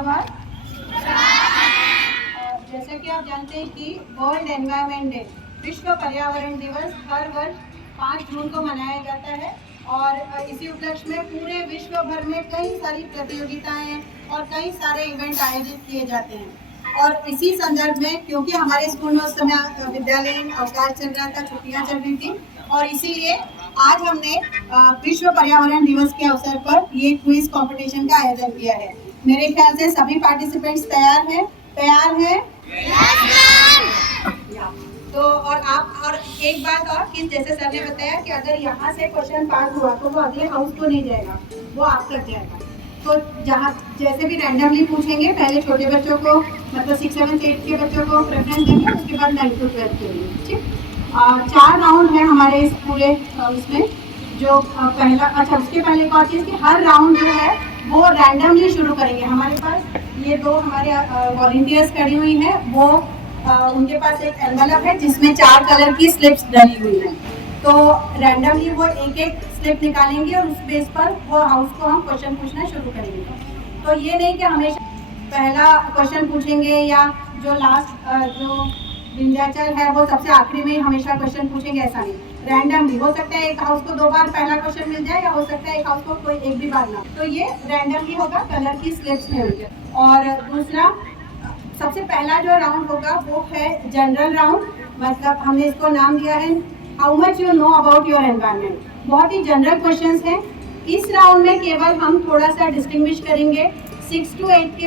सुप्रभात। जैसा कि आप जानते हैं कि वर्ल्ड एनवायरनमेंट डे, विश्व पर्यावरण दिवस हर वर्ष 5 जून को मनाया जाता है और इसी उपलक्ष्य में पूरे विश्व भर में कई सारी प्रतियोगिताएं और कई सारे इवेंट आयोजित किए जाते हैं। और इसी संदर्भ में, क्योंकि हमारे स्कूल में उस समय विद्यालयीन अवकाश चल रहा था, छुट्टियां चल रही थी, और इसीलिए आज हमने विश्व पर्यावरण दिवस के अवसर पर ये क्विज कंपटीशन का आयोजन किया है। मेरे ख्याल से सभी पार्टिसिपेंट्स तैयार हैं? तो और एक बात और कि जैसे सर ने बताया कि अगर यहाँ से क्वेश्चन पास हुआ तो वो अगले हाउस को नहीं जाएगा, वो आप तक जाएगा। तो जहाँ जैसे भी रैंडमली पूछेंगे, पहले छोटे बच्चों को मतलब 6, 7, 8 के बच्चों को प्रेफरेंस देंगे, उसके बाद 9 to 12 के लिए। ठीक, 4 राउंड है हमारे इस पूरे उसमें। जो पहला, अच्छा उसके पहले एक और चीज़ कि हर राउंड जो है वो रैंडमली शुरू करेंगे। हमारे पास ये 2 हमारे वॉलंटियर्स खड़ी हुई हैं, वो उनके पास एक एनवेलप है जिसमें 4 कलर की स्लिप्स डली हुई हैं। तो रैंडमली वो एक स्लिप निकालेंगे और उस बेस पर वो हाउस को हम क्वेश्चन पूछना शुरू करेंगे। तो ये नहीं कि हमेशा पहला क्वेश्चन पूछेंगे या जो लास्ट जो विंध्याचल है वो सबसे आखिरी में हमेशा क्वेश्चन पूछेंगे, ऐसा नहीं। रैंडमली हो सकता है एक हाउस को 2 बार पहला क्वेश्चन मिल जाए, या हो सकता है एक हाउस को कोई एक भी बार ना। तो ये रैंडमली होगा, कलर की स्लिप्स में होंगे। और दूसरा, सबसे पहला जो राउंड होगा वो है जनरल राउंड, मतलब हमने इसको नाम दिया है how much you know about your environment. बहुत ही जनरल क्वेश्चंस हैं। इस राउंड में केवल हम थोड़ा सा डिस्टिंग्विश करेंगे। 6 to 8 के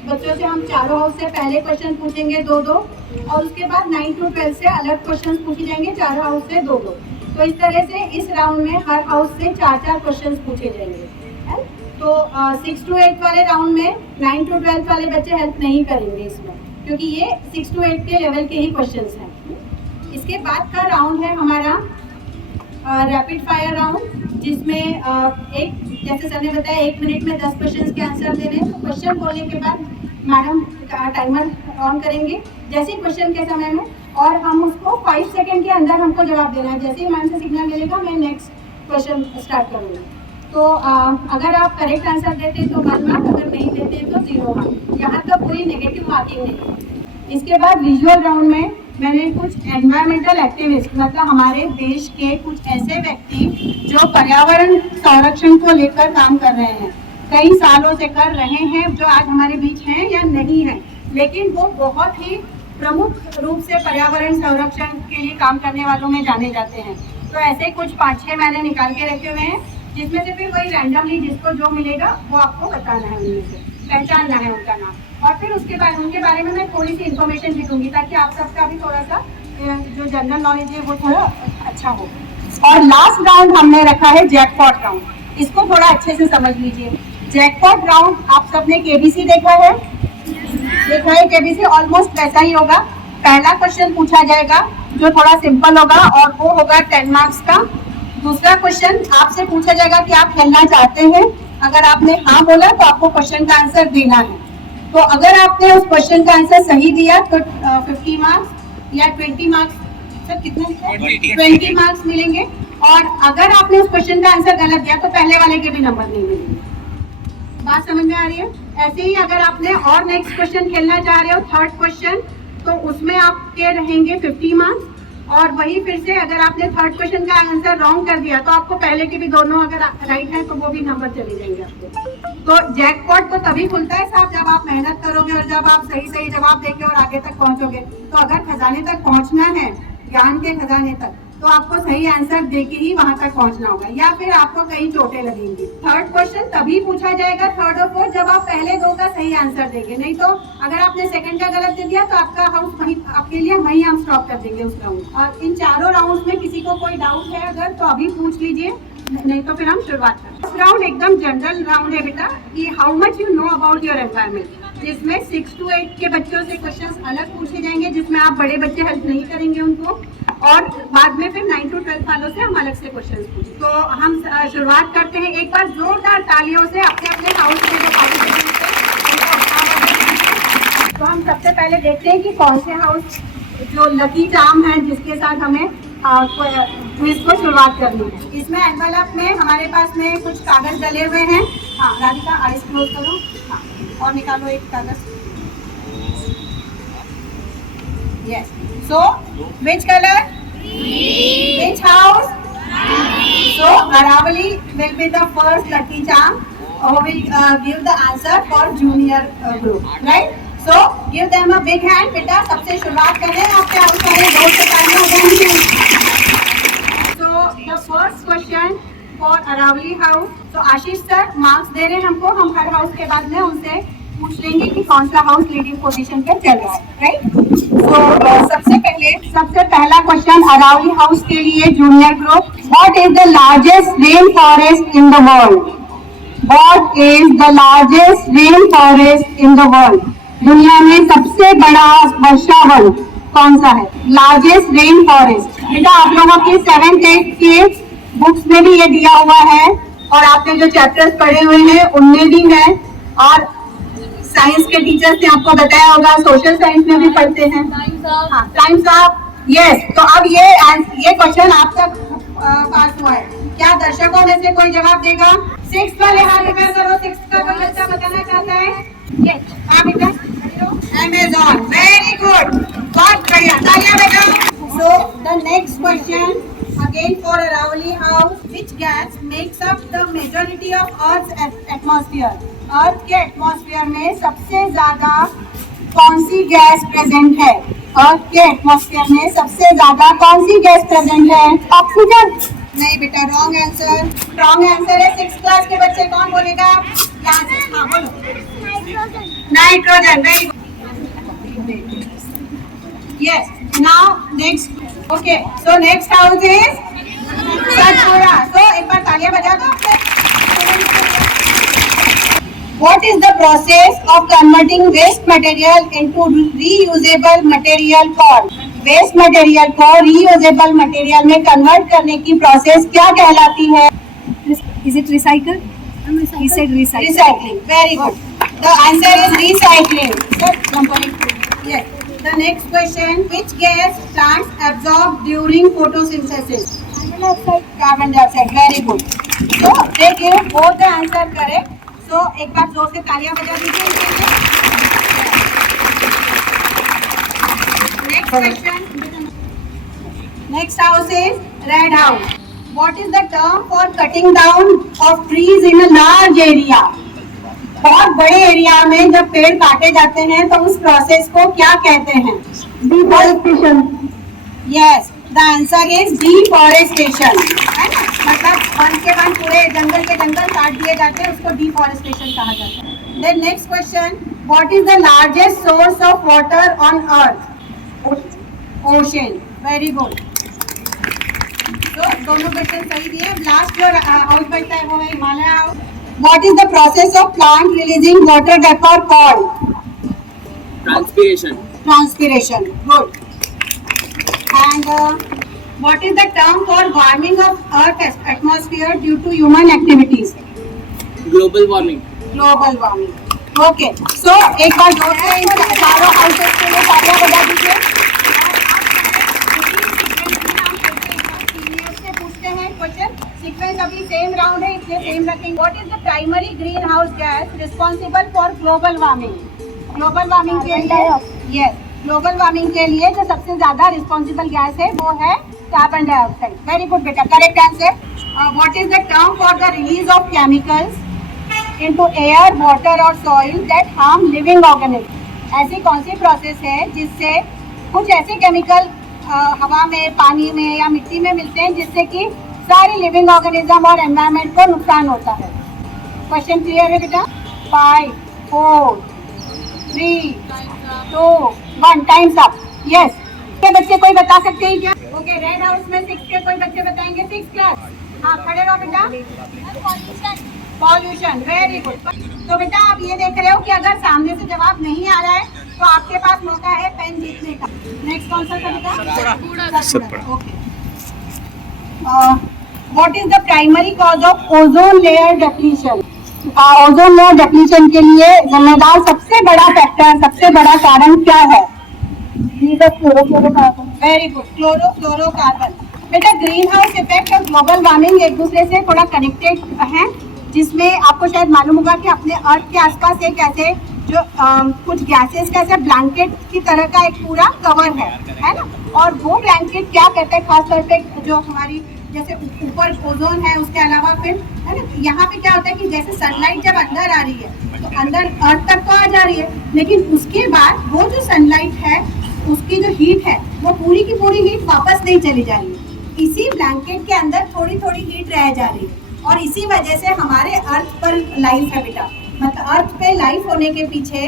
बच्चों से हम चारों हाउस से पहले क्वेश्चन पूछेंगे 2-2, और उसके बाद 9 to 12 से अलग क्वेश्चन पूछे जाएंगे चारों हाउस से 2-2। तो इस तरह से इस राउंड में हर हाउस से 4-4 क्वेश्चन पूछे जाएंगे। तो 6 to 8 वाले राउंड में 9 to 12 वाले बच्चे हेल्प नहीं करेंगे इसमें, क्योंकि ये 6 to 8 के लेवल के ही क्वेश्चंस हैं। इसके बाद का राउंड है हमारा रैपिड फायर राउंड, जिसमें एक, जैसे सर ने बताया, 1 मिनट में 10 क्वेश्चन के आंसर देने हैं। तो क्वेश्चन बोलने के बाद मैडम टाइमर ऑन करेंगे जैसे क्वेश्चन के समय में, और हम उसको 5 सेकेंड के अंदर हमको जवाब देना है। जैसे ही मैम से सिग्नल मिलेगा मैं नेक्स्ट क्वेश्चन स्टार्ट करूँगा। तो अगर आप करेक्ट आंसर देते तो 1 मार्क, अगर नहीं देते तो 0 मार्क। यहाँ तक कोई नेगेटिव मार्किंग नहीं है। इसके बाद विजुअल राउंड में मैंने कुछ एनवायरमेंटल एक्टिविस्ट, मतलब हमारे देश के कुछ ऐसे व्यक्ति जो पर्यावरण संरक्षण को लेकर काम कर रहे हैं, कई सालों से कर रहे हैं, जो आज हमारे बीच हैं या नहीं हैं, लेकिन वो बहुत ही प्रमुख रूप से पर्यावरण संरक्षण के लिए काम करने वालों में जाने जाते हैं। तो ऐसे कुछ 5-6 मैंने निकाल के रखे हुए हैं, जिसमें से फिर वही रैंडमली जिसको जो मिलेगा वो आपको बताना है, उनमें से पहचानना है उनका नाम, और फिर उसके बाद उनके बारे में मैं थोड़ी सी इन्फॉर्मेशन भी दूंगी, ताकि आप सबका भी थोड़ा सा जो जनरल नॉलेज है वो थोड़ा अच्छा हो। और लास्ट राउंड हमने रखा है जैकपॉट राउंड। इसको थोड़ा अच्छे से समझ लीजिए। जैकपॉट राउंड, आप सबने केबीसी देखा है? केबीसी ऑलमोस्ट वैसा ही होगा। पहला क्वेश्चन पूछा जाएगा जो थोड़ा सिंपल होगा, और वो होगा 10 मार्क्स का। दूसरा क्वेश्चन आपसे पूछा जाएगा कि आप खेलना चाहते हैं। अगर आपने हाँ बोला तो आपको क्वेश्चन का आंसर देना है। तो अगर आपने उस क्वेश्चन का आंसर सही दिया तो 50 मार्क्स या 20 मार्क्स, सर कितना? 20 मार्क्स मिलेंगे। और अगर आपने उस क्वेश्चन का आंसर गलत दिया तो पहले वाले के भी नंबर नहीं मिलेंगे। बात समझ में आ रही है? ऐसे ही अगर आपने और नेक्स्ट क्वेश्चन खेलना चाह रहे हो, थर्ड क्वेश्चन, तो उसमें आपके रहेंगे 50 मार्क्स। और वही फिर से अगर आपने थर्ड क्वेश्चन का आंसर रॉन्ग कर दिया तो आपको पहले के भी दोनों अगर राइट है तो वो भी नंबर चले जाएंगे आपको। तो जैकपॉट तो तभी खुलता है साहब जब आप मेहनत करोगे और जब आप सही सही जवाब देके और आगे तक पहुंचोगे। तो अगर खजाने तक पहुंचना है, ज्ञान के खजाने तक, तो आपको सही आंसर देके ही वहां तक पहुंचना होगा, या फिर आपको कहीं चोटें लगेंगी। थर्ड क्वेश्चन तभी पूछा जाएगा, थर्ड और फोर्थ, जब आप पहले 2 का सही आंसर देंगे। नहीं तो अगर आपने सेकंड का गलत दे दिया तो आपका हाउस वहीं, आपके लिए वहीं हम स्टॉप कर देंगे उस राउंड। और इन चारों राउंड में किसी को कोई डाउट है अगर तो अभी पूछ लीजिए, नहीं तो फिर हम शुरुआत करें। फर्स्ट राउंड एकदम जनरल राउंड है बेटा, कि how much you know about your environment, जिसमें 6 to 8 के बच्चों से क्वेश्चंस अलग पूछे जाएंगे, जिसमें आप बड़े बच्चे हेल्प नहीं करेंगे उनको, और बाद में फिर 9 to 12 वालों से हम अलग से क्वेश्चंस पूछेंगे। तो हम शुरुआत करते हैं। एक बार जोरदार तालियों से अपने अपने हाउस में जो पार्टिसिपेंट्स हैं। तो हम सबसे पहले देखते हैं कि कौन से हाउस जो लकी चार्म है जिसके साथ हमें क्विज को शुरुआत करनी है। इसमें एनवेलप में हमारे पास में कुछ कागज डले हुए हैं, हाँ राधिका आइज क्लोज करो। हाँ और निकालो एक कागज। Yes so which colour? Which house? So Aravali will be the first lucky charm who will give the answer for junior group, right? So give them a big hand. बेटा सबसे शुरुआत करें आपके हाउस वाले दो से तालियां बजाएंगे। So the first question for Aravali house. So Ashish sir marks दे रहे हैं हमको, हम हर हाउस के बाद में उनसे पूछ लेंगे कि कौन सा हाउस लीडिंग पोजीशन पर चल रहा है, राइट? तो सबसे पहला क्वेश्चन अरावली हाउस के लिए junior group. What is the largest rain forest in the world? What is the largest rain forest in the world? दुनिया में सबसे बड़ा वर्षा वन कौन सा है? Largest rain forest. बेटा आप लोगों की 7th 8th की बुक्स में भी ये दिया हुआ है और आपने जो चैप्टर्स पढ़े हुए हैं उनमें भी है, और साइंस के टीचर्स ने आपको बताया होगा, सोशल साइंस में भी पढ़ते हैं। Times of yes. तो अब ये क्वेश्चन आप तक पास हुआ है। क्या दर्शकों में से कोई जवाब देगा? 6th वाले हाथ ऊपर करो। 6th का कोई बच्चा बताना चाहता है? यस हाँ बेटा अमेज़न। वेरी गुड, बहुत बढ़िया, तालियां बजाओ। So the next question again for Aravali house. Which gas makes up the majority of Earth's atmosphere? अर्थ के एटमॉस्फेयर में सबसे ज्यादा कौन सी गैस प्रेजेंट है? अर्थ के एटमॉस्फेयर में सबसे ज्यादा कौन सी गैस प्रेजेंट है? ऑक्सीजन। नहीं बेटा रॉन्ग आंसर। रॉन्ग आंसर है 6th क्लास के बच्चे। कौन बोलेगा? यहाँ से हाँ बोलो। Nitrogen. Very good. Yes now next. Okay so next house is Satpura. तो एक बार तालियां बजा दो। What is the process of converting waste material into reusable material called? Waste material को reusable material में convert करने की process क्या कहलाती है? Is it recycle? He said recycle. Recycling. Very good. The answer is recycling. Yes. The next question: Which gas plants absorb during photosynthesis? Carbon dioxide. Carbon dioxide. Very good. So they give both the answer correct. तो एक बार जोर से तालियां बजा दीजिए इनके लिए। Next question. Next house is red house. What is the term for cutting down of trees in a large area? बहुत बड़े एरिया में जब पेड़ काटे जाते हैं तो उस प्रोसेस को क्या कहते हैं? Deforestation. Yes the answer is deforestation. मतलब वन के वन पूरे जंगल के जंगल काट दिए जाते हैं, उसको डिफॉरेस्टेशन कहा जाता है। Then next question. What is the largest source of water on earth? Ocean. Very good. तो दोनों क्वेश्चन सही दिए। लास्ट जो हाउस बचता है वो है Himalaya house. What is the process of plant releasing water vapour called? Transpiration. Transpiration. Good. And what is the term for warming of Earth's atmosphere due to human activities? Global warming. Global warming. Okay. So एक बार जोर से इन चारों houses के लिए तालियां बजा दीजिए। से पूछते हैं क्वेश्चन। सीक्वेंस अभी सेम राउंड है इसलिए सेम रखेंगे। What is the primary greenhouse gas responsible for global warming? Global warming के लिए yes. ग्लोबल वार्मिंग के लिए जो सबसे ज्यादा रिस्पॉन्सिबल गैस है वो है कार्बन डाइऑक्साइड। वेरी गुड बेटा, correct answer. What is the term for the release of chemicals into air, water और soil that harm living organism? ऐसी कौन सी प्रोसेस है जिससे कुछ ऐसे केमिकल हवा में, पानी में या मिट्टी में मिलते हैं जिससे कि सारी लिविंग ऑर्गेनिज्म और एनवायरमेंट को नुकसान होता है? क्वेश्चन क्लियर है बेटा? 5 4 3 2 1 टाइम्स अप। यस के बच्चे कोई बता सकते हैं क्या? ओके रेड हाउस में 6 के कोई बच्चे बताएंगे? 6th class. हाँ खड़े रहो बेटा। पॉल्यूशन। Very good. तो बेटा आप ये देख रहे हो कि अगर सामने से जवाब नहीं आ रहा है तो आपके पास मौका है पेन जीतने का। नेक्स्ट कौन सा था बेटा? Satpura. Okay. What is the primary cause of ozone layer depletion? Ozone layer depletion के लिए जिम्मेदार सबसे बड़ा फैक्टर, सबसे बड़ा कारण क्या है? क्लोरोफ्लोरोकार्बन। Very good, chlorofluorocarbon. बेटा ग्रीन हाउस इफेक्ट और ग्लोबल वार्मिंग एक दूसरे से थोड़ा कनेक्टेड हैं, जिसमें आपको शायद मालूम होगा कि अपने अर्थ के आसपास एक ऐसे जो कुछ गैसेस का ऐसे ब्लैंकेट की तरह का एक पूरा कवर है ना। और वो ब्लैंकेट क्या कहते हैं, खासतौर पे जो हमारी जैसे ऊपर ओजोन है, उसके अलावा फिर है ना, यहाँ पे क्या होता है कि जैसे सनलाइट जब अंदर आ रही है तो अंदर अर्थ तक तो आ जा रही है, लेकिन उसके बाद वो जो सनलाइट है उसकी जो हीट है वो पूरी की पूरी हीट वापस नहीं चली जा रही है। इसी ब्लैंकेट के अंदर थोड़ी थोड़ी हीट रह जा रही है और इसी वजह से हमारे अर्थ पर लाइफ है बेटा। मतलब अर्थ पे लाइफ होने के पीछे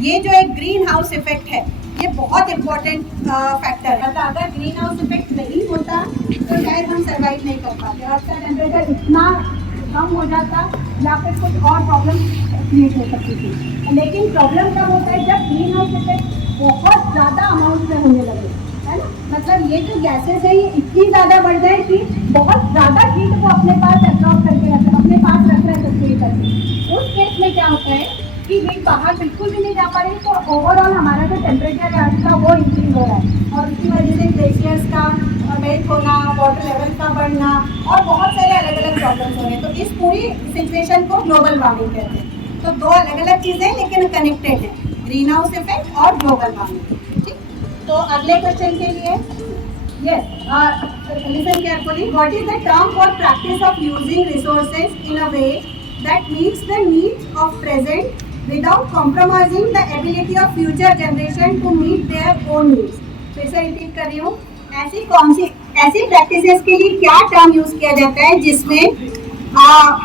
ये जो एक ग्रीन हाउस इफेक्ट है ये बहुत इम्पोर्टेंट फैक्टर है। मतलब अगर ग्रीन हाउस इफेक्ट नहीं होता तो शायद हम सर्वाइव नहीं कर पाते, अर्थ का टेम्परेचर इतना कम हो जाता या फिर कुछ और प्रॉब्लम क्रिएट हो सकती थी। लेकिन प्रॉब्लम कब होता है, जब ग्रीन हाउस इफेक्ट बहुत ज़्यादा अमाउंट में होने लगे, है ना। मतलब ये जो गैसेस है ये इतनी ज़्यादा बढ़ जाए कि बहुत ज़्यादा हीट को अपने पास एब्जॉर्ब करके रखते, अपने पास रख रहे हैं करके। उस केस में क्या होता है कि हीट बाहर बिल्कुल भी नहीं जा पा रही, तो ओवरऑल हमारा जो टेम्परेचर है अर्थ का वो इंक्रीज हो रहा है और उसकी वजह से ग्लेशियर्स का मेल्ट होना, वाटर लेवल का बढ़ना और बहुत सारे अलग अलग प्रॉब्लम्स हो रहे हैं। तो इस पूरी सिचुएशन को ग्लोबल वार्मिंग कहते हैं। तो दो अलग अलग चीज़ें लेकिन कनेक्टेड है, ग्रीन हाउस इफेक्ट और ग्लोबल वार्मिंग। ठीक, तो अगले क्वेश्चन के लिए listen carefully, what is the term for practice of using resources in a way that meets the needs of present without compromising the ability of future generation to meet their own needs। फिर से repeat कर रही हूँ, ऐसी practices के लिए क्या term use किया जाता है जिसमें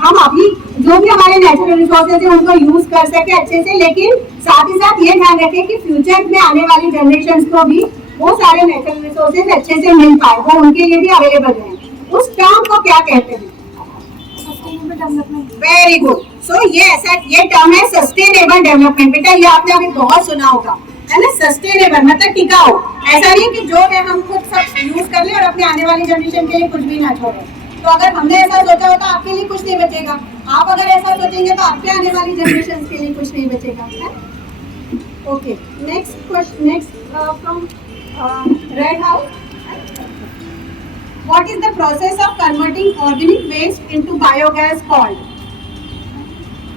हम अभी जो भी हमारे नेचुरल रिसोर्सेज है उनको यूज कर सके अच्छे से, लेकिन साथ ही साथ ये ध्यान रखें कि फ्यूचर में आने वाली जनरेशन को भी वो सारे नेचुरल रिसोर्सेज अच्छे से मिल पाए, वो उनके लिए भी अवेलेबल रहे। उस टर्म को क्या कहते हैं? Very good. सो ये टर्म है सस्टेनेबल डेवलपमेंट। बेटा ये आपने अभी बहुत सुना होगा, है ना। सस्टेनेबल मतलब टिकाऊ। ऐसा नहीं कि जो है हम खुद सब यूज कर ले और अपने आने वाली जनरेशन के लिए कुछ भी ना छोड़े। तो अगर हमने ऐसा सोचा हो तो आपके लिए कुछ नहीं बचेगा, आप अगर ऐसा सोचेंगे तो आपके आने वाली जनरेशन के लिए कुछ नहीं बचेगा। Okay, next from red house, what is the process of converting organic waste into biogas called?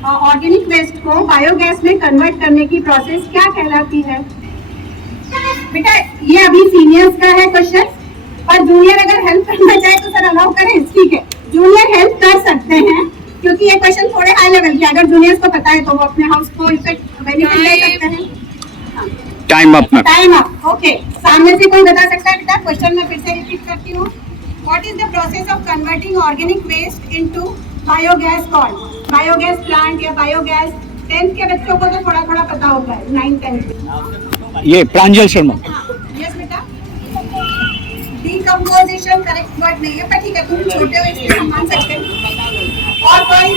Organic waste को बायोगैस में कन्वर्ट करने की प्रोसेस क्या कहलाती है? बेटा ये अभी सीनियर्स का है क्वेश्चन, पर जूनियर अगर हेल्प करना चाहे तो सर अलाउ करें, ठीक है। जूनियर हेल्प कर सकते हैं क्योंकि ये क्वेश्चन थोड़े हाई लेवल के, अगर जूनियर्स को पता है तो वो अपने हाउस को इफेक्ट बेनिफिट ले सकते हैं। Time up. ओके, सामने से कोई बता सकता है? बेटा क्वेश्चन मैं फिर से रिपीट करती हूँ, what is the process of converting organic waste into biogas called? Biogas plant या बायोगैस 10th के बच्चों को तो थोड़ा थोड़ा पता होगा, 9th 10th। ये प्रांजल शर्मा। यस बेटा, डीकंपोजिशन करेक्ट वर्ड नहीं है, पर ठीक है तुम छोटे हो इसलिए हम मान सकते हैं। और कोई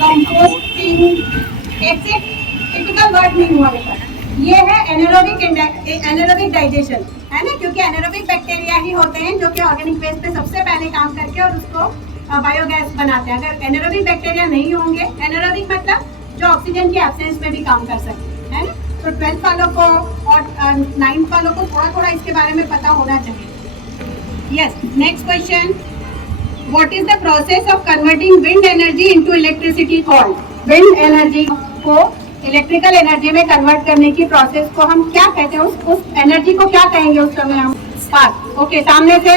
कंपोस्टिंग ऐसे टिपिकल वर्ड नहीं हुआ बेटा। ये है एनारोबिक डाइजेशन, है ना, क्योंकि एनारोबिक बैक्टीरिया ही होते हैं जो कि ऑर्गेनिक वेस्ट पे सबसे पहले काम करके और उसको बायोगैस बनाते हैं। अगर एनारोबिक बैक्टीरिया नहीं होंगे, एनारोबिक मतलब जो ऑक्सीजन की एब्सेंस में भी काम कर सकते हैं, है ना। तो 12th वालों को और 9th वालों को थोड़ा थोड़ा इसके बारे में पता होना चाहिए। Yes, next question, what is the process of converting wind energy into electricity called? Wind energy को इलेक्ट्रिकल एनर्जी में कन्वर्ट करने की प्रोसेस को हम क्या कहते हैं? उस एनर्जी को क्या कहेंगे उस समय हम? स्पार्क। ओके, सामने से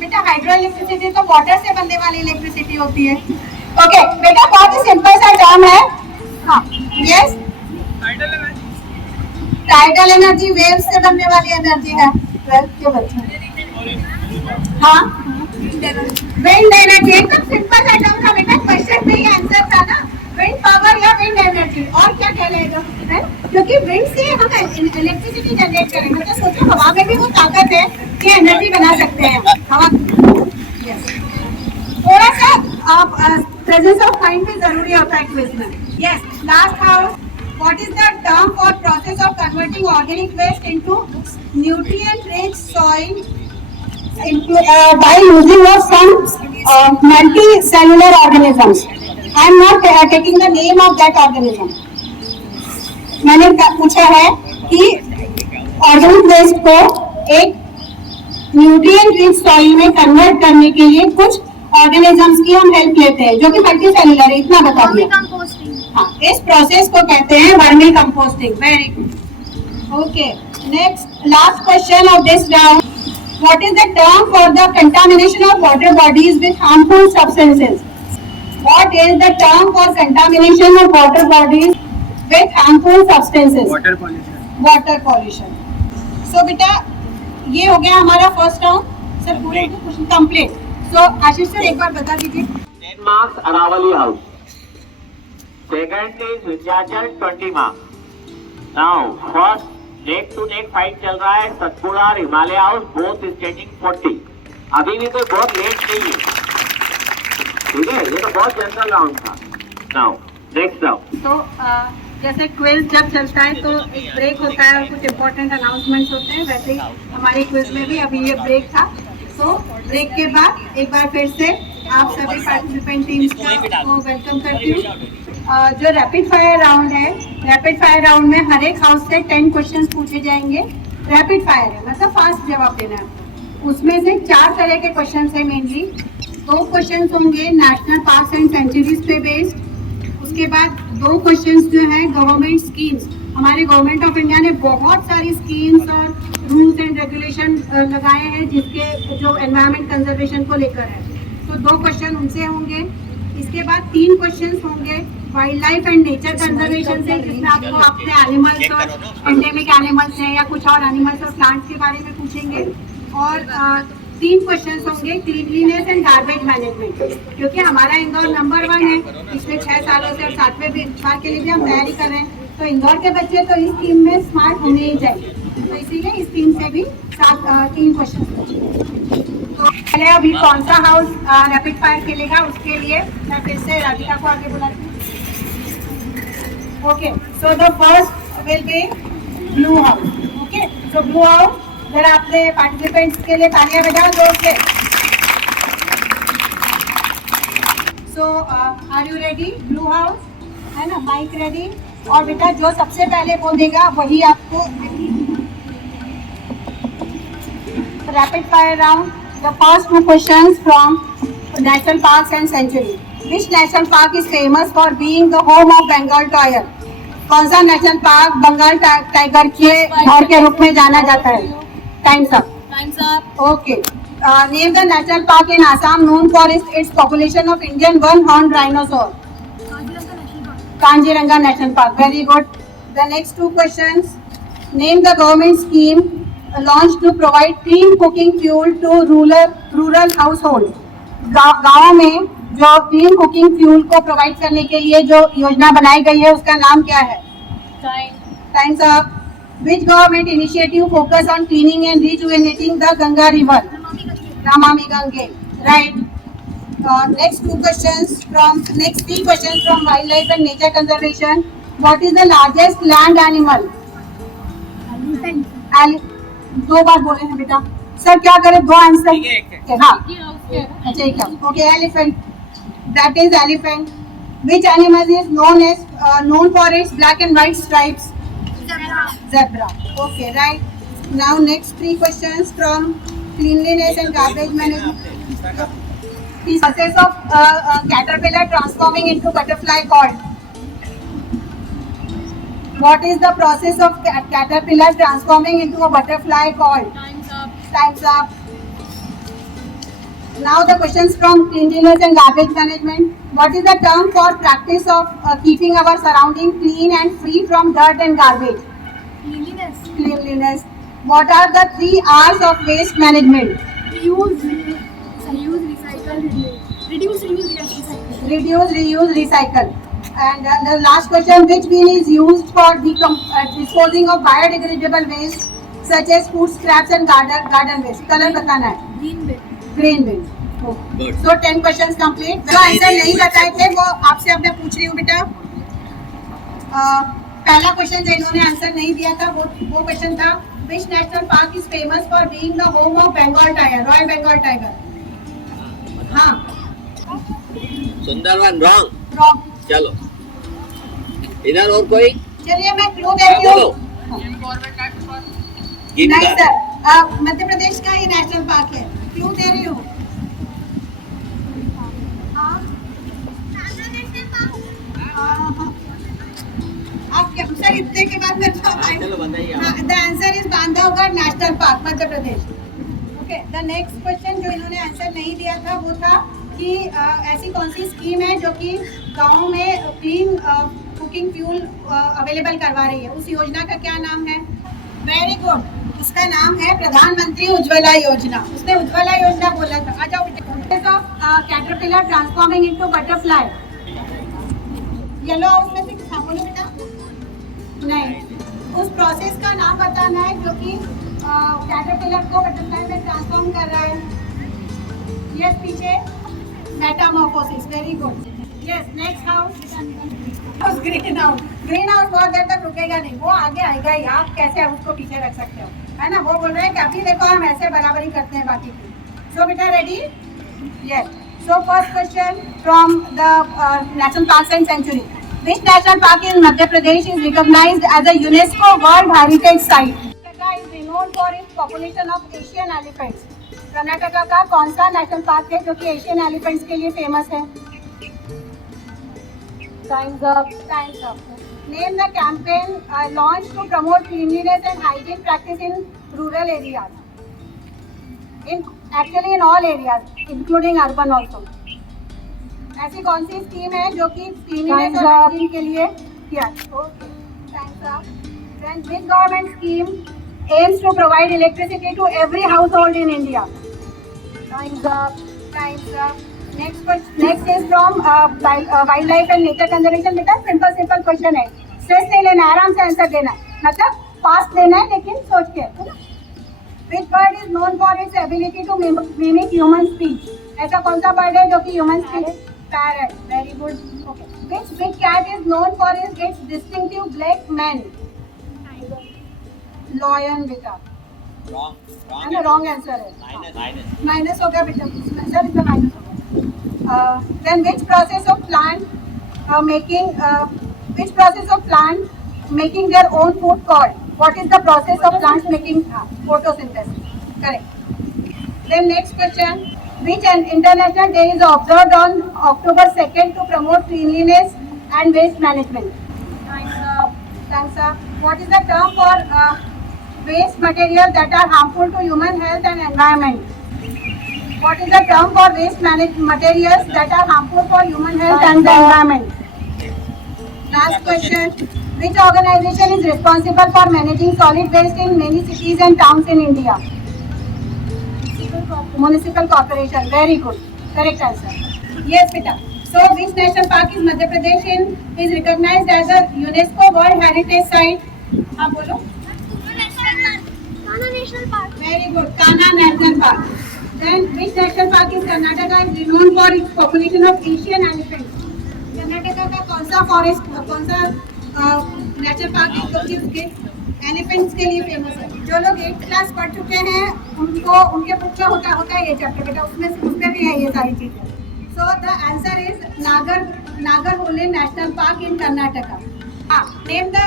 बेटा हाइड्रो इलेक्ट्रिसिटी तो वाटर से बनने वाली इलेक्ट्रिसिटी होती है। ओके बेटा, बहुत ही सिंपल सा टर्म है। हाँ, यस, टाइडल एनर्जी वेव्स से बनने वाली एनर्जी है। 12th के बच्चे, हाँ, विंड एनर्जी एकदम सिंपल सा टर्म था बेटा, क्वेश्चन में ही आंसर था ना, विंड पावर या विंड एनर्जी। और क्या कह रहे हैं? क्योंकि विंड से हम इलेक्ट्रिसिटी जनरेट करेंगे। मतलब सोचो हवा में भी वो ताकत है कि एनर्जी बना सकते हैं हवा। थोड़ा सा आप प्रेजेंस ऑफ माइंड भी जरूरी होता है क्विज में। Yes, last house, what is the term for process of converting organic waste into nutrient rich soil by using of some multicellular organisms? I am not taking the name of that organism. मैंने पूछा है कि organic waste को एक nutrient rich soil में convert करने के लिए कुछ ऑर्गेनिजम्स की हम हेल्प लेते हैं, जो कि मल्टी सेलुलर है, इतना बता दिया। कंपोस्टिंग। हाँ, इस प्रोसेस को कहते हैं vermi composting. Very good. Okay, next last question of this round, what is the term for the contamination of water bodies with harmful substances? What is the term for contamination of water bodies with harmful substances? Water pollution. Water pollution. So बेटा, ये हो गया हमारा first round. Sir पूरे question complete. So Ashish sir एक बार बता दीजिए। 10 marks Aravali House. Second is Vindhyachal 20 marks. Now first neck to neck fight चल रहा है सतपुड़ा और हिमालय हाउस, बोथ स्टैंडिंग 40। अभी भी कोई बहुत लेट नहीं है, ठीक है, ये तो बहुत जनरल राउंड था। Now next round. तो जैसे क्विज जब चलता है तो एक ब्रेक होता है और कुछ इम्पोर्टेंट अनाउंसमेंट्स होते हैं, वैसे ही हमारे क्विज में भी अभी ये ब्रेक था। तो ब्रेक के बाद एक बार फिर से आप सभी पार्टिसिपेंट टीम्स को वेलकम करती हूँ। जो रैपिड फायर राउंड है, रैपिड फायर राउंड में हर एक हाउस से 10 क्वेश्चंस पूछे जाएंगे। रैपिड फायर है मतलब फास्ट जवाब देना है। उसमें से 4 तरह के क्वेश्चन है मेनली। 2 क्वेश्चन होंगे नेशनल पार्क एंड सेंचुरीज पे बेस्ड। उसके बाद 2 क्वेश्चंस जो है गवर्नमेंट स्कीम्स, हमारे गवर्नमेंट ऑफ इंडिया ने बहुत सारी स्कीम्स और रूल्स एंड रेगुलेशन लगाए हैं जिसके जो एनवायरनमेंट कंजर्वेशन को लेकर है। तो 2 क्वेश्चन उनसे होंगे। इसके बाद 3 क्वेश्चंस होंगे wild life and nature conservation से, जिसमें आपको अपने एनिमल्स और एंडेमिक एनिमल्स हैं या कुछ और एनिमल्स और प्लांट्स के बारे में पूछेंगे। और 3 क्वेश्चंस होंगे क्लीनलीनेस एंड गार्बेज मैनेजमेंट, क्योंकि हमारा इंदौर नंबर 1 है पिछले 6 सालों से और 7वें साल के लिए भी हम तैयारी कर रहे हैं। तो इंदौर के बच्चे तो इस टीम में स्मार्ट होने ही चाहिए, तो इसीलिए इस टीम से भी 3 क्वेश्चन पूछेंगे। तो पहले अभी कौन सा हाउस रैपिड फायर खेलेगा उसके लिए मैं फिर से राधिका को आगे बुलाती हूँ। Okay, so the first will be blue house. Okay, so blue house, जरा अपने पार्टिसिपेंट्स के लिए तालियां बजाओ जोर से। So are you ready? Blue house है ना, माइक रेडी? और बेटा जो सबसे पहले बोलेगा वही आपको rapid fire round. The first 2 questions from national parks and sanctuary. Which national park is famous for being the home of Bengal tiger? कौन सा नेशनल पार्क बंगाल टाइगर के घर के रूप में जाना जाता है? Times up. Okay, name the national park in Assam known for its population of Indian one horn rhinoceros. Kaziranga national park. Very good. The next 2 questions, name the government scheme launch to provide clean cooking fuel to rural household. गाँव में जो clean cooking fuel को provide करने के लिए जो योजना बनाई गई है उसका नाम क्या है? Times up. Which government initiative focus on cleaning and rejuvenating the Ganga river? Namami Gange. Right. Next 3 questions from wildlife and nature conservation. What is the largest land animal? दो बार बोले हैं बेटा। सर क्या करें, 2 आंसर? हाँ, अच्छा एक है। Okay, elephant. That is elephant. Which animal is known for its black and white stripes? Zebra. Okay, right. Now next 3 questions from cleanliness and garbage management. The process of caterpillar transforming into butterfly called? What is the process of caterpillar transforming into a butterfly called? Time's up. Now the questions from cleanliness and garbage management. What is the term for practice of keeping our surrounding clean and free from dirt and garbage? Cleanliness. What are the 3 R's of waste management? Reuse, recycle, reduce, Reduce, reuse, recycle. And the last question, which bin is used for disposing of biodegradable waste such as food scraps and garden waste? Colour बताना है। Green bin. So 10 questions complete. जो answer नहीं बताए थे वो आपसे अब मैं पूछ रही हूँ बेटा। पहला क्वेश्चन जो इन्होंने आंसर नहीं दिया था वो क्वेश्चन था, which national park is famous for being the home of Bengal tiger, royal Bengal tiger? हाँ, सुंदरवन। रॉन्ग। रॉन्ग। चलो इधर और कोई? चलिए मैं क्लू देती हूँ। नहीं सर, मध्य प्रदेश का ही नेशनल पार्क है। क्लू दे रही हूँ। आप क्या सर इतने के बाद में चलो बताइए आप। The answer is Bandhavgarh national park Madhya Pradesh. Okay, the next question जो इन्होंने आंसर नहीं दिया था वो था कि ऐसी कौन सी स्कीम है जो कि गाँव में क्लीन कुकिंग फ्यूल अवेलेबल करवा रही है, उस योजना का क्या नाम है? वेरी गुड, उसका नाम है प्रधानमंत्री उज्ज्वला योजना। उसने उज्ज्वला योजना बोला था। आ जाओ बेटा। Caterpillar transforming into butterfly. Yellow house में से हाँ बोलो बेटा। नहीं, उस प्रोसेस का नाम बताना है जो कि कैटरपिलर को बटरफ्लाई में ट्रांसफॉर्म कर रहा है। यस, पीछे Metamorphosis. Very good. Yes, next house green house. Green house बहुत देर तक रुकेगा नहीं, वो आगे आएगा ही। आप कैसे उसको पीछे रख सकते हो, है ना? वो बोल रहे हैं कि अभी देखो हम ऐसे बराबरी करते हैं बाकी की। सो बेटा ready? Yes. So first question from the national park and sanctuary. Which national park in Madhya Pradesh is recognized as a UNESCO World Heritage Site? Karnataka is renowned for its population of Asian elephants. Karnataka का कौन सा national park है जो कि Asian elephants के लिए famous है? Time's up. Time's up. Name the campaign launched to promote cleanliness and hygiene practice in rural areas. Actually in all areas, including urban also. ऐसी कौन सी स्कीम है जो कि क्लीनिंग और हाइजीन के लिए किया? Okay, thanks up. Then which government scheme aims to provide electricity to every household in India? Times up, times up. Next is from wildlife and nature conservation. बेटा simple question है, stress नहीं लेना, आराम से answer देना, मतलब fast देना है लेकिन सोच के, है ना? Which bird is known for its ability to mimic human speech? ऐसा कौन सा बर्ड है जो कि human speech? Parrot. Very good. Okay. Which big cat is known for its distinctive black man? Lion बेटा। है ना? Wrong answer है। Minus हो गया बेटा। Sir इसका minus हो गया। Then which process of plant making their own food called? What is the process of plants making photosynthesis? Correct. Then next question. Which an international day is observed on October 2nd to promote cleanliness and waste management? Time's up. What is the term for waste materials that are harmful to human health and environment? What is the term for waste materials that are harmful for human health and the environment? Last question. Which organization is responsible for managing solid waste in many cities and towns in India? Municipal Corporation. Very good. Correct answer. Yes, beta. So, which national park is Madhya Pradesh is recognized as a UNESCO World Heritage Site? हाँ बोलो. Kana National Park. Very good. Kana National Park. Then, which national park is Karnataka is renowned for its population of Asian elephants? Karnataka का कौन सा forest, कौन सा national park है जो कि उसके एलिफेंट्स के लिए फेमस है? जो लोग 8th क्लास पढ़ चुके हैं उनको उनके बुक में होता है ये चैप्टर बेटा, उसमें भी है ये सारी चीजें। So the answer is Nagarhole national park in Karnataka. Name the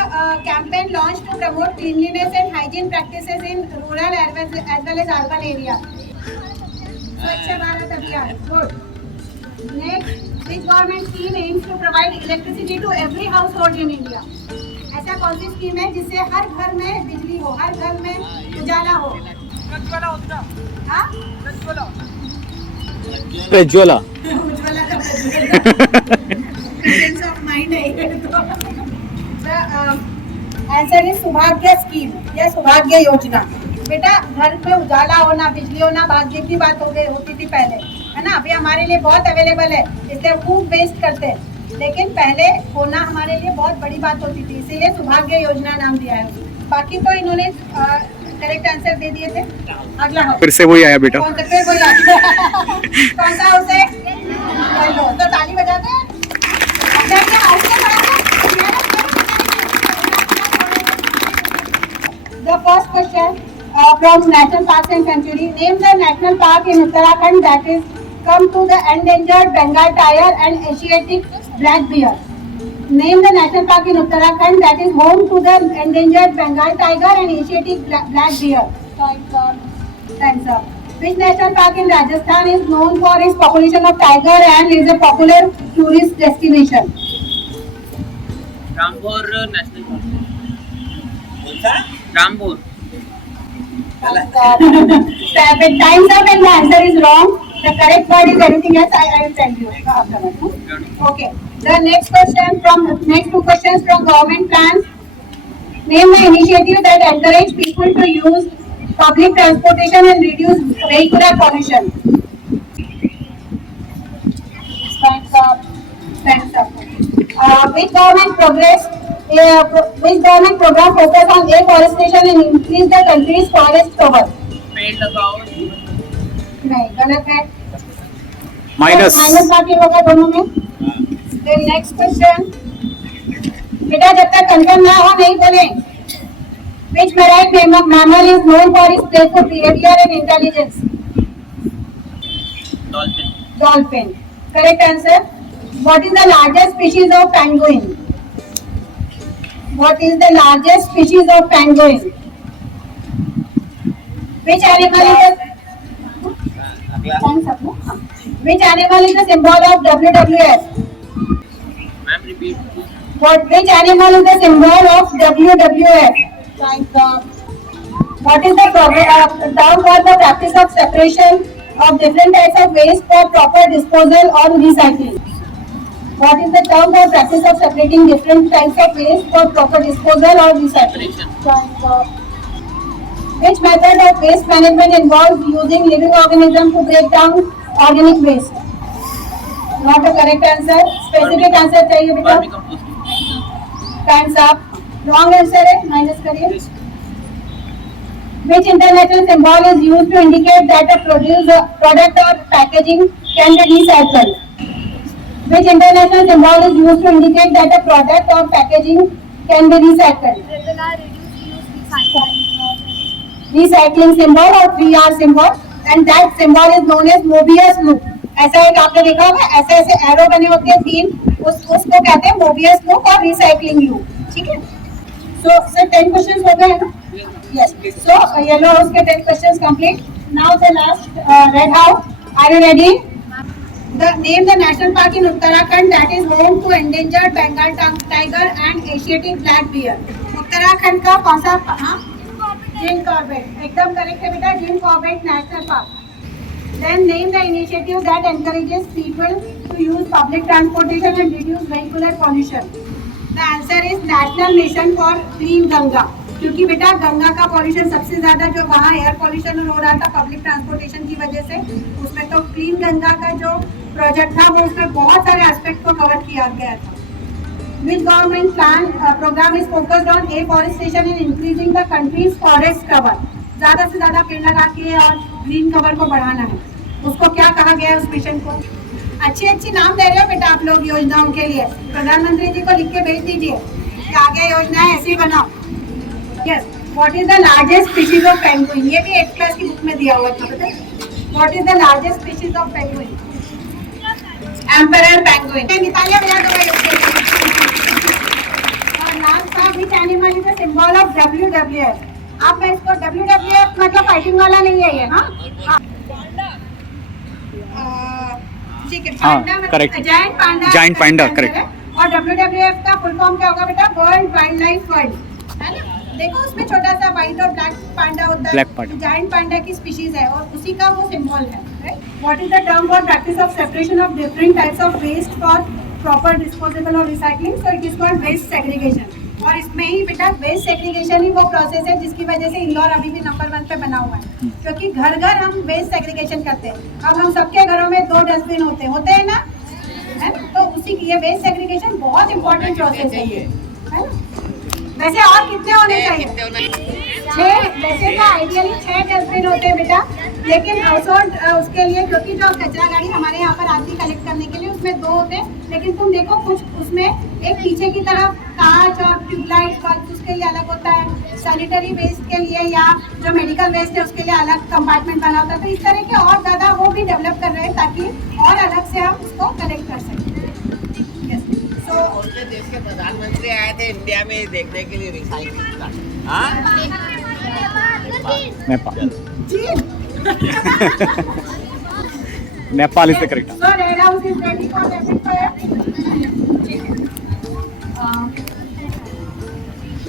campaign launch to promote cleanliness and hygiene practices in rural as well as urban area. Swachh Bharat Abhiyan. Good. Next, which government scheme aims to provide electricity to every household in India? ऐसा कौन सी scheme है जिससे हर घर में बिजली हो, हर घर में उजाला हो? हाँ? प्रज्वला। उज्ज्वला का presence of mind है ये तो। आंसर इज सौभाग्य स्कीम या सौभाग्य योजना। बेटा घर में उजाला होना, बिजली होना भाग्य की बात होती थी पहले, है ना? अभी हमारे लिए बहुत अवेलेबल है, इसलिए खूब वेस्ट करते हैं, लेकिन पहले होना हमारे लिए बहुत बड़ी बात होती थी, इसीलिए सौभाग्य योजना नाम दिया है। बाकी तो इन्होंने करेक्ट आंसर दे दिए थे। अगला हो फिर से वही आया बेटा। कौन सा फिर वही आया? कौन सा हाउस है? लो तो ताली बजाते हैं। The first question from National Parks and Sanctuary. Name the national park in Uttarakhand that is come to the endangered Bengal tiger and Asiatic black bear. Name the national park in Uttarakhand that is home to the endangered Bengal tiger and Asiatic black bear. Time's up. Which national park in Rajasthan is known for its population of tiger and is a popular tourist destination? Rampur national कौन सा Rampur Time's up and the answer is wrong. The correct word is anything else. I will tell you afterwards. Okay. The next question next two questions from government plans. Name the initiative that encourage people to use public transportation and reduce vehicular pollution. Time's up. Which government program focus on afforestation and increase the country's forest cover? पेड़ लगाओ नहीं, गलत है। Minus minus बाकी होगा दोनों में। Then next question. बेटा जब तक कंफर्म ना हो नहीं बोले। Which marine mammal is known for its playful behavior and intelligence? Dolphin Dolphin. Correct answer. What is the largest species of penguin? What is the largest species of penguin? Which animal is the Which animal is the symbol of WWF? Ma'am repeat Which animal is the symbol of WWF? What is the term for the practice of separation of different types of waste for proper disposal or recycling? What is the term for practice of separating different types of waste for proper disposal or recycling? Which method of waste management involves using living organisms to break down organic waste? Not a correct answer. Specific answer चाहिए बेटा. Vermi composting Time's up. Wrong answer है. Minus करिए. Which international symbol is used to indicate that a product or packaging can be recycled? Which international symbol is used to indicate that a product or packaging can be recycled? Regular reduce use recycling. Recycling symbol or 3R symbol, and that symbol is known as Mobius loop. ऐसा एक आपने देखा होगा, ऐसे ऐसे arrow बने होते हैं तीन, उसको कहते हैं Mobius loop और recycling loop. ठीक है? So 10 questions हो गए हैं ना? Yes. So yellow house के 10 questions complete. Now the last red house. Are you ready? Name the national park in Uttarakhand that is home to endangered Bengal tiger and Asiatic black bear. Uttarakhand का कौन सा? हाँ? Jim Corbett. एकदम correct है बेटा. Jim Corbett national park. Then name the initiative that encourages people to use public transportation and reduce vehicular pollution. The answer is National Mission for Clean Ganga. क्योंकि बेटा गंगा का पॉल्यूशन सबसे ज्यादा जो वहाँ एयर पॉल्यूशन हो रहा था पब्लिक ट्रांसपोर्टेशन की वजह से, उसमें तो क्लीन गंगा का जो प्रोजेक्ट था वो उसमें बहुत सारे एस्पेक्ट को कवर किया गया था. Which government program is focused on afforestation and increasing the country's forest cover? ज्यादा से ज्यादा पेड़ लगा के और ग्रीन कवर को बढ़ाना है. उसको क्या कहा गया है उस मिशन को? अच्छी नाम दे रहे हो बेटा आप लोग योजनाओं के लिए. प्रधानमंत्री जी को लिख के भेज दीजिए कि आगे योजना है ऐसी बनाओ. Yes. What is the largest species of penguin? ये भी 8th क्लास की बुक में दिया हुआ था पता है? What is the largest species of penguin? Emperor penguin. निकालिए भैया दो भाई उसके लिए. और लास्ट था which animal is the symbol of WWF? आप मैं इसको WWF मतलब फाइटिंग वाला नहीं है ये, हाँ? ठीक है. पांडा correct. जायंट पांडा correct. और WWF का फुल फॉर्म क्या होगा बेटा? वर्ल्ड वाइल्ड लाइफ फंड, है ना? देखो उसमें छोटा सा व्हाइट और ब्लैक पांडा होता है. Black panda. जायंट पांडा की स्पीशीज है और उसी का वो सिंबल है. What is the term for practice of separation of different types of waste for proper disposable और recycling? So it is called waste segregation. और इसमें ही बेटा वेस्ट सेग्रीगेशन ही वो प्रोसेस है जिसकी वजह से इंदौर अभी भी नंबर 1 पे बना हुआ है, क्योंकि घर घर हम वेस्ट सेग्रीगेशन करते हैं. अब हम सबके घरों में 2 डस्टबिन होते हैं ना, है ना? तो उसी की ये वेस्ट सेग्रीगेशन बहुत इंपॉर्टेंट प्रोसेस है ये, है ना? वैसे और कितने होने चाहिए? 6. वैसे तो आइडियली 6 डस्टबिन होते हैं बेटा, लेकिन हाउस होल्ड उसके लिए, क्योंकि जो कचरा गाड़ी हमारे यहाँ पर आती है कलेक्ट करने के लिए, उसमें 2 होते हैं. लेकिन तुम देखो कुछ उसमें एक पीछे की तरफ कांच और ट्यूबलाइट बल्ब उसके लिए अलग होता है, सैनिटरी वेस्ट के लिए या जो मेडिकल वेस्ट है उसके लिए अलग कंपार्टमेंट बना होता है. तो इस तरह के और ज़्यादा वो भी डेवलप कर रहे हैं ताकि और अलग से हम उसको कलेक्ट कर सकें. उनके देश के प्रधानमंत्री आए थे इंडिया में देखने के लिए रिसाइकलिंग का. हाँ? नेपाल. चीन. Nepal is the correct answer. So red house is ready for rapid fire.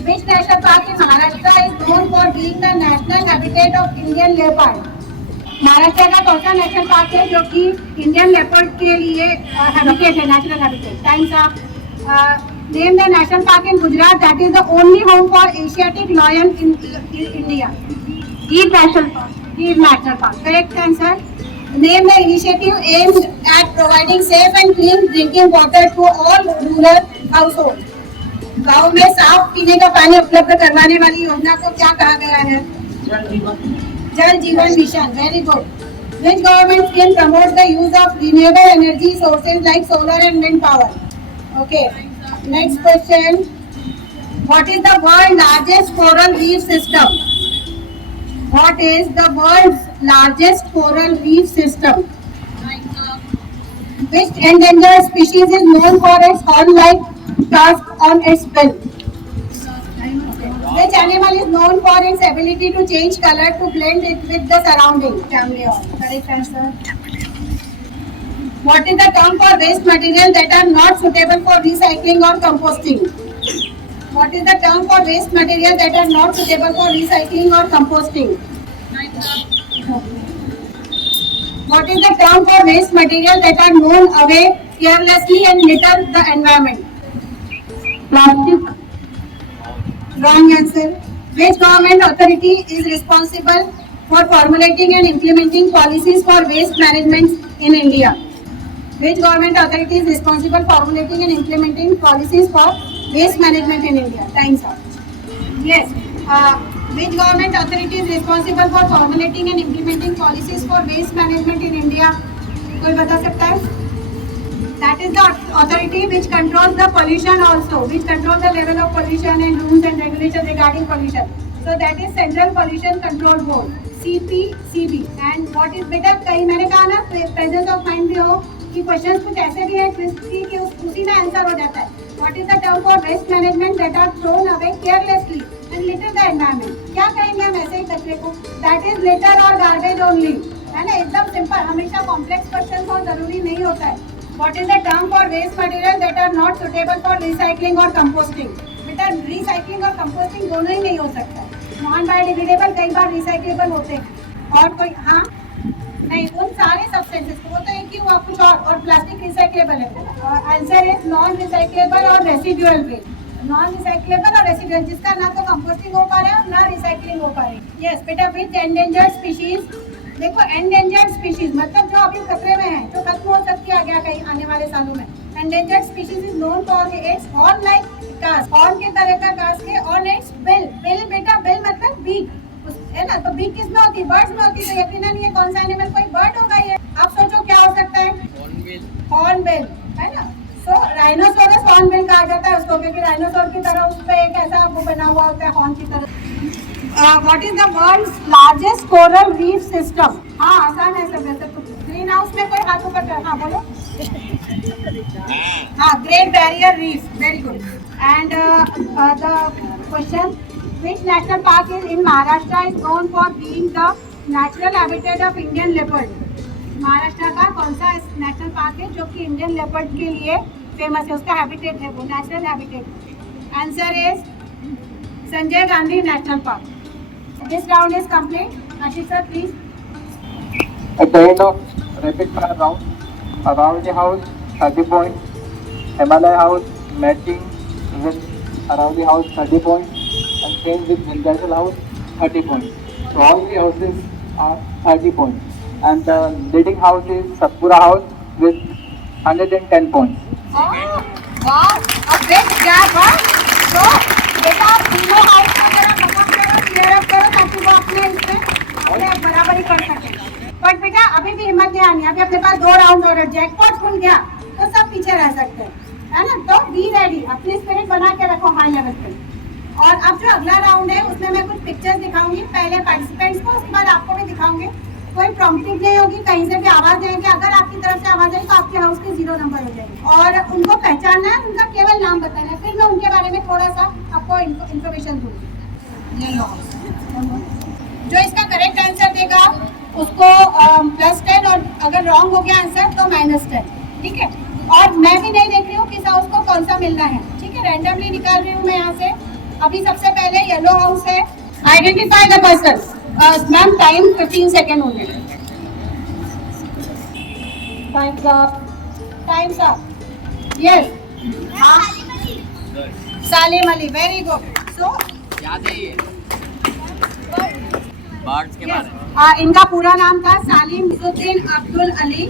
Which national park in Maharashtra is known for being the national habitat of Indian leopard? Maharashtra का कौन सा नेशनल पार्क है जो कि इंडियन लेपर्ड के लिए habitat है, national habitat? Times up. Name the national park in Gujarat that is the only home for Asiatic lion in India. Gir National Park. Gir National Park. Correct answer. Name the initiative aimed at providing safe and clean drinking water to all rural households. गाँव में साफ पीने का पानी उपलब्ध करवाने वाली योजना को क्या कहा गया है? जल जीवन mission. Very good. Which government scheme promotes the use of renewable energy sources like solar and wind power? Okay. Next question. What is the world's largest coral reef system? What is the world's largest coral reef system? Which endangered species is known for its horn-like tusk on its bill? Which animal is known for its ability to change color to blend it with the surrounding? Chameleon. Correct answer. What is the term for waste material that are not suitable for recycling or composting? What is the term for waste material that are not suitable for recycling or composting? What is the term for waste material that are thrown away carelessly and litter the environment? Plastic. Wrong answer. Which government authority is responsible for formulating and implementing policies for waste management in India? Which government authority is responsible for formulating and implementing policies for waste management in India? Time's up. Yes. Which government authority is responsible for formulating and implementing policies for waste management in India? कोई बता सकता है? That is the authority which controls the pollution also, which controls the level of pollution and rules and regulations regarding pollution. So that is Central Pollution Control Board, CPCB. And what is बेटा कहीं मैंने कहा ना presence of mind भी हो कि questions कुछ ऐसे भी है ट्विस्टी कि उसी में आंसर हो जाता है. What is the term for waste management that are thrown away carelessly and litter the environment? क्या कहेंगे हम ऐसे ही कचरे को? दैट इज लिटर और गार्बेज ओनली. है ना, एकदम सिंपल. हमेशा कॉम्प्लेक्स क्वेश्चन हो जरूरी नहीं होता है. What is the term for waste material that are not suitable for recycling और कंपोस्टिंग? बेटा रिसाइकलिंग और कंपोस्टिंग दोनों ही नहीं हो सकता है. नॉन बायोडिग्रेडेबल कई बार रिसाइक्लेबल होते हैं. और कोई हाँ नहीं, उन सारे सब्सटेंसेस वो तो एक ही हुआ, कुछ और प्लास्टिक रिसाइक्लेबल है. आंसर इज नॉन रिसाइक्लेबल और रेसिडुअल वेस्ट. नॉन रिसाइक्लेबल और रेसिडुअल जिसका ना तो कंपोस्टिंग हो पा रहा है और ना रिसाइक्लिंग हो पा रही है. यस बेटा. विच एंडेंजर्ड स्पीशीज? देखो एंडेंजर्ड स्पीशीज मतलब जो अभी खतरे में है, जो खत्म हो सकती है आगे कहीं आने वाले सालों में. Endangered species is known for its horn like cast, horn के तरह का कास्ट के, ऑन इट्स बिल. बिल बेटा बिल मतलब बीक है ना. तो बीक किसमें होती है? बर्ड्स में होती है. तो यकीनन ये कौन सा एनिमल कोई बर्ड होगा ये. आप सोचो क्या हो सकता है? हॉर्नबिल है ना. सो राइनोसोरस हॉर्नबिल कहा जाता है उसको, क्योंकि राइनोसोर की तरह उस पे एक ऐसा वो बना हुआ होता है हॉर्न की तरह. What is the world's largest coral reef system? हाँ आसान है सब. वैसे तो ग्रीन हाउस में कोई हाथ ऊपर कर. हाँ बोलो. हाँ great barrier reef. Very good. And the question, which national park is in Maharashtra is known for being the natural habitat of Indian leopard? Maharashtra का कौन सा नेशनल पार्क है जो कि इंडियन लेपर्ड के लिए फेमस है? उसका हैबिटेट है वो natural habitat. Answer is Sanjay Gandhi national park. This round is complete. Ashish sir please. At the end of rapid fire round, Aravali House 30 points, Himalaya House matching with Aravali House 30 points, and same with Vindhyachal House 30 points. So all the houses are 30 points, and the leading house is Satpura House with 110 points. वाह, अब best job. तो बेटा आप तीनों house का जरा backup करो, clear up करो ताकि वो अपने इसमें बराबरी कर सके. बट बेटा अभी भी हिम्मत नहीं आनी. अभी अपने पास 2 राउंड और जैकपॉट खुल गया तो सब पीछे रह सकते हैं, है ना. तो बी रेडी, अपनी स्पिरिट बना के रखो हाई लेवल पे. और अब जो अगला राउंड है उसमें मैं कुछ पिक्चर्स दिखाऊंगी पहले पार्टिसिपेंट्स को, उसके बाद आपको भी दिखाऊंगी. कोई प्रॉम्प्टिंग नहीं होगी, कहीं से भी आवाज देंगे. अगर आपकी तरफ से आवाज आई तो आपके हाउस के 0 नंबर हो जाएंगे. और उनको पहचानना है, उनका केवल नाम बताना है. फिर मैं उनके बारे में थोड़ा सा आपको इन्फॉर्मेशन दूंगी. जो इसका करेक्ट आंसर देगा उसको +10, और अगर रॉन्ग हो गया आंसर तो -10. ठीक है. और मैं भी नहीं देख रही हूँ किस हाउस को कौन सा मिलना है. ठीक है. रैंडमली निकाल रही हूँ मैं यहाँ से. अभी सबसे पहले येलो हाउस है, identify the person. Ma'am time 15 second होंगे। Times up. Yes, Salim Ali, very good. So याद है ये बर्ड्स के बारे में। इनका पूरा नाम था सालिम मुइजुद्दीन अब्दुल अली,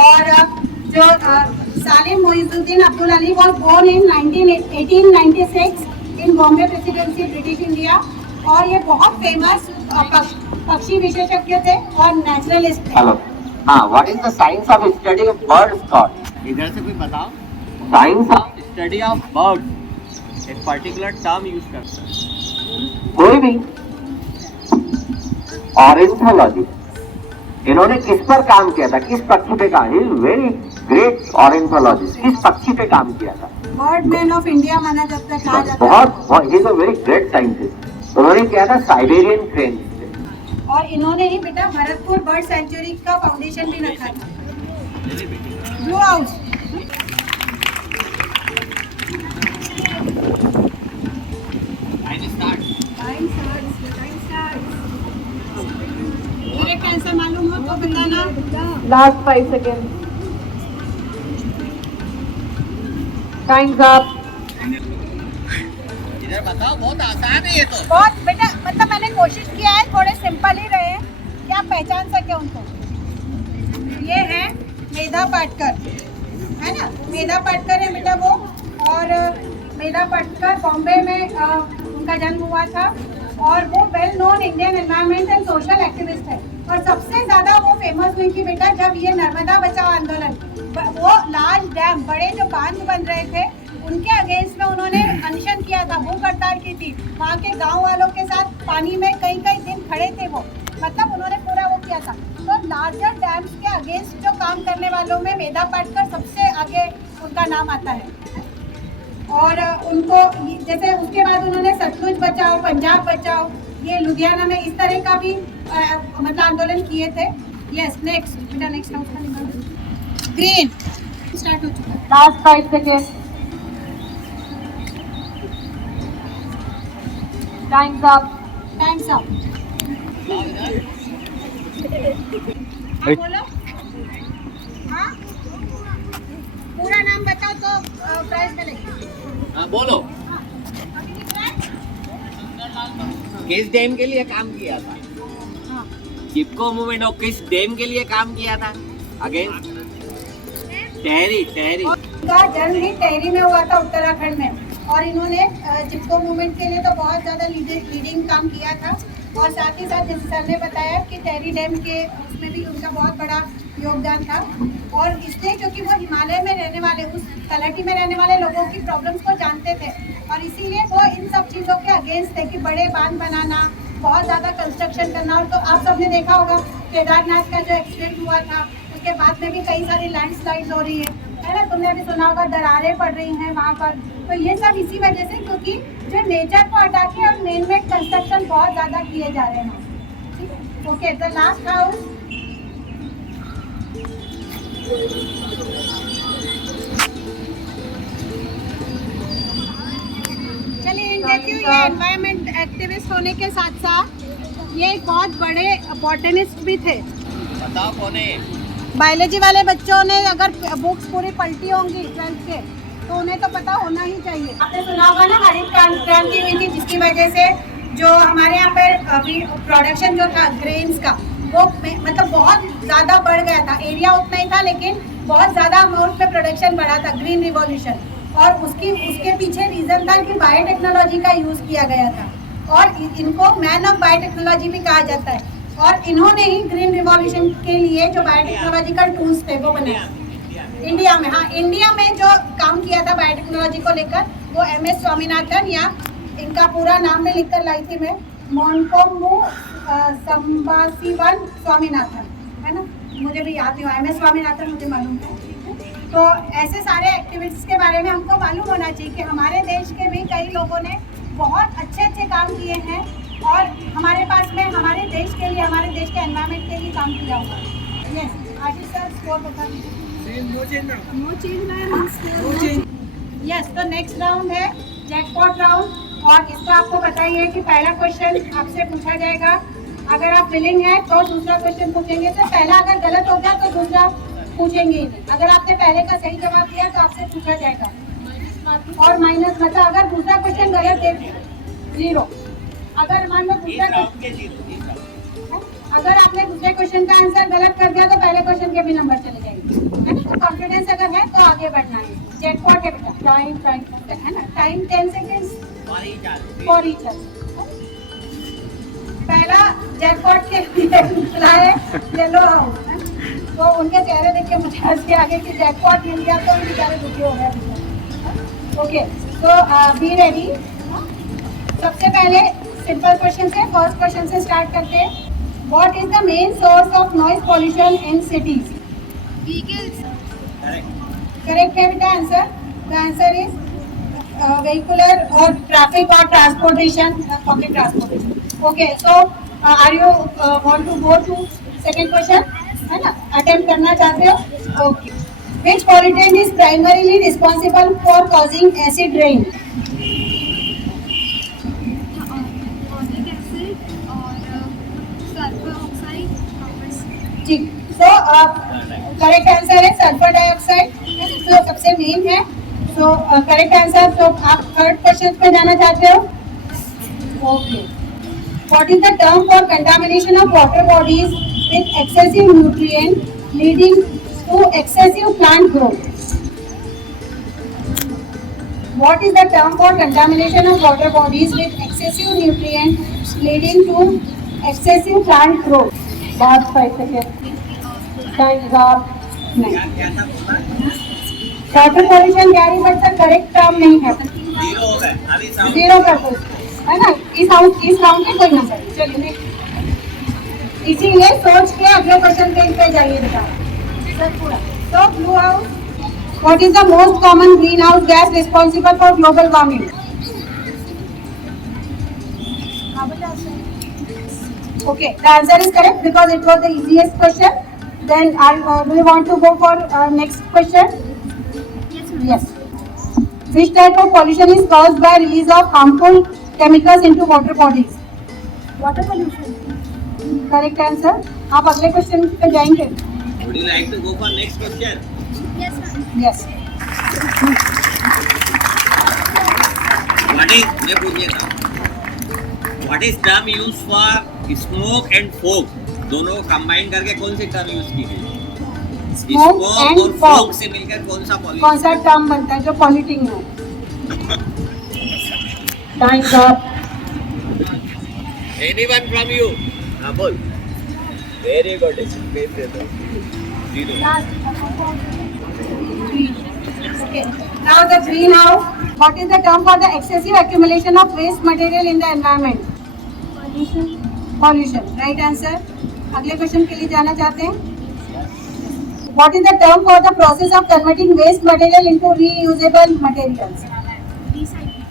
और जो Salim Muizuddin Abdul Ali was born in 1896 in Bombay presidency, British India. और ये बहुत फेमस पक्षी विशेषज्ञ थे और नेचुरलिस्ट थे। हेलो, हाँ, what is the science of study of birds thought? इधर से कोई बताओ। Science of study of birds, एक पर्टिकुलर टर्म यूज करते हैं। कोई भी, ऑरेंथोलॉजी। इन्होंने किस पर काम किया था, किस पक्षी पे काम? He is very great ornithologist. किस पक्षी पे काम किया था? बर्ड मैन ऑफ इंडिया माना जाता है, कहा जाता है। बहुत, he is a very great scientist. उन्होंने किया था साइबेरियन क्रेन पे। और इन्होंने ही बेटा भरतपुर बर्ड सेंचुरी का फाउंडेशन भी रखा था। Blue house. डायरेक्ट आंसर मालूम हो तो बताना। Last 5 seconds. Time's up. इधर बताओ, बहुत आसान है ये तो। बहुत बेटा, मतलब मैंने कोशिश किया है थोड़े सिंपल ही रहे कि आप पहचान सके उनको। ये है मेधा पाटकर, है ना? मेधा पाटकर है बेटा वो। और मेधा पाटकर बॉम्बे में उनका जन्म हुआ था, और वो well known Indian environment and social activist है। और सबसे ज़्यादा वो फेमस हुई थी बेटा जब ये नर्मदा बचाओ आंदोलन, वो लार्ज डैम, बड़े जो बांध बन रहे थे, उनके अगेंस्ट में उन्होंने अनशन किया था, भूख हड़ताल की थी। वहाँ के गांव वालों के साथ पानी में कई दिन खड़े थे वो, मतलब उन्होंने पूरा वो किया था। तो लार्जर डैम्स के अगेंस्ट जो काम करने वालों में मेधा पाटकर सबसे आगे उनका नाम आता है। और उनको जैसे उसके बाद उन्होंने सतलुज बचाओ, पंजाब बचाओ, ये लुधियाना में इस तरह का भी मतलब आंदोलन किए थे। यस, नेक्स्ट बेटा, नेक्स्ट हाउस का निकाल। ग्रीन स्टार्ट हो चुका है। Last 5 seconds. Time's up. Times up. बोलो। हाँ, पूरा नाम बताओ तो प्राइस मिलेगी। हाँ बोलो। अभी दिख रहा है? किस डैम के लिए काम किया था? हाँ। चिपको मूवमेंट और किस डैम के लिए काम किया था? अगेंस्ट टेहरी। का जन्म भी टेहरी में हुआ था, उत्तराखंड में। और इन्होंने चिपको मूवमेंट के लिए तो बहुत ज़्यादा लीडिंग काम किया था। और साथ ही साथ जैसे सर ने बताया कि टेहरी डैम के उसमें भी उनका बहुत बड़ा योगदान था। और इसलिए क्योंकि वो हिमालय में रहने वाले, उस तलहटी में रहने वाले लोगों की प्रॉब्लम्स को जानते थे, और इसीलिए वो इन सब चीज़ों के अगेंस्ट थे कि बड़े बांध बनाना, बहुत ज़्यादा कंस्ट्रक्शन करना। और तो आप सबने देखा होगा केदारनाथ का जो एक्सीडेंट हुआ था, उसके बाद में भी कई सारी लैंडस्लाइड्स हो रही है ना? तुमने अभी सुना होगा, दरारें पड़ रही हैं वहाँ पर। तो ये सब इसी वजह से, क्योंकि जो नेचर को हटा के और मेन मेड कंस्ट्रक्शन बहुत ज़्यादा किए जा रहे हैं। ठीक है, ओके। द लास्ट हाउस, चलिए देखिए, ये एनवायरमेंट एक्टिविस्ट होने के साथ साथ ये एक बहुत बड़े बॉटनिस्ट भी थे। बताओ कौन है? बायोलॉजी वाले बच्चों ने अगर बुक्स पूरी पलटी होंगी 12th के, तो उन्हें तो पता होना ही चाहिए। आपने सुना होगा ना, हरित क्रांति हुई थी, जिसकी वजह से जो हमारे यहाँ पर अभी प्रोडक्शन जो था ग्रेन्स का, वो मतलब बहुत ज़्यादा बढ़ गया था। एरिया उतना ही था, लेकिन बहुत ज़्यादा अमाउंट में प्रोडक्शन बढ़ा था, ग्रीन रिवॉल्यूशन। और उसके पीछे रीज़न था कि बायोटेक्नोलॉजी का यूज़ किया गया था, और इनको मैन ऑफ बायोटेक्नोलॉजी भी कहा जाता है। और इन्होंने ही ग्रीन रिवॉल्यूशन के लिए जो बायोटेक्नोलॉजिकल टूल्स थे वो बनाए इंडिया में। हाँ, इंडिया में जो काम किया था बायोटेक्नोलॉजी को लेकर, वो MS स्वामीनाथन, या इनका पूरा नाम में लिखकर लाई थी मैं, मोनकोम्बू संबासिवन स्वामीनाथन, है ना? मुझे भी याद नहीं हुआ, MS स्वामीनाथन मुझे मालूम है। तो ऐसे सारे एक्टिविटीज़ के बारे में हमको मालूम होना चाहिए कि हमारे देश के भी कई लोगों ने बहुत अच्छे काम किए हैं, और हमारे पास में हमारे देश के लिए, हमारे देश के एनवायरनमेंट के लिए काम किया हुआ है। यस, आशीष सर स्कोर बता दीजिए। No change. यस, तो नेक्स्ट राउंड है जैकपॉट राउंड। और इसका आपको पता ही है कि पहला क्वेश्चन आपसे पूछा जाएगा, अगर आप विलिंग है तो दूसरा क्वेश्चन पूछेंगे, तो पहला अगर गलत हो गया तो दूसरा पूछेंगे ही नहीं। अगर आपने पहले का सही जवाब दिया तो आपसे पूछा जाएगा, और माइनस मतलब अगर दूसरा क्वेश्चन गलत दे दिया 0। अगर मान लो अगर आपने दूसरे क्वेश्चन का आंसर गलत कर दिया तो पहले क्वेश्चन के भी नंबर चले जाएंगे, है ना। तो कॉन्फिडेंस अगर है तो आगे बढ़ना है। जैकपॉट है बेटा, टाइम है ना, time 10 seconds for each other. पहला जैकपॉट के लिए निकला है येलो हाउस, तो उनके चेहरे देख के मुझे हंस के आगे कि जैकपॉट मिल गया तो उनके चेहरे दुखी हो गया। ओके, तो बी रेडी। सबसे पहले सिंपल क्वेश्चन से, फर्स्ट क्वेश्चन से स्टार्ट करते हैं। What is the main source of noise pollution in cities? Vehicles. Correct है बेटा answer? The answer is vehicular or traffic or transportation, public transportation. Okay, so are you want to go to second question? है ना? Attempt करना चाहते हो? Okay. Which pollutant is primarily responsible for causing acid rain? Boric acid or sulfur oxide. ठीक, तो correct answer है sulphur dioxide, जो सबसे मेन है। तो करेक्ट आंसर। तो आप थर्ड क्वेश्चन पे जाना चाहते हो? Okay, what is the term for contamination of water bodies with excessive nutrient leading to excessive plant growth? What is the term for contamination of water bodies with excessive nutrient leading to excessive plant growth? Last 5 seconds. Time's up. नहीं। Water pollution Gary but का correct term नहीं है। 0 कर दो, है ना। इस round में कोई नंबर। चलिए, इसीलिए सोच के अगले क्वेश्चन पे जाइए बेटा। सर पूरा। तो blue house, what is the most common greenhouse gas responsible for global warming? Okay, the answer is correct because it was the easiest question. Then do you want to go for next question? Yes. Which type of pollution is caused by release of harmful chemicals into water bodies? Water pollution. Correct answer. आप अगले question पे जाएंगे? Would you like to go for next question? Yes, ma'am. Yes. What is, मैं पूछ लेता हूँ, what is term used for smoke and fog? दोनों को combine करके कौन सी term use की गई? Smoke and और fog. fog से मिलकर कौन सा pollution? कौन सा टर्म बनता है जो पॉल्यूटिंग है? Times up. Anyone from you? हाँ बोल। Very good. Space दे दो। 0. Okay. Now the greenhouse. What is the term for the excessive accumulation of waste material in the environment? Pollution. Pollution. Right answer. अगले question के लिए जाना चाहते हैं? What is the term for the process of converting waste material into reusable materials? Recycling.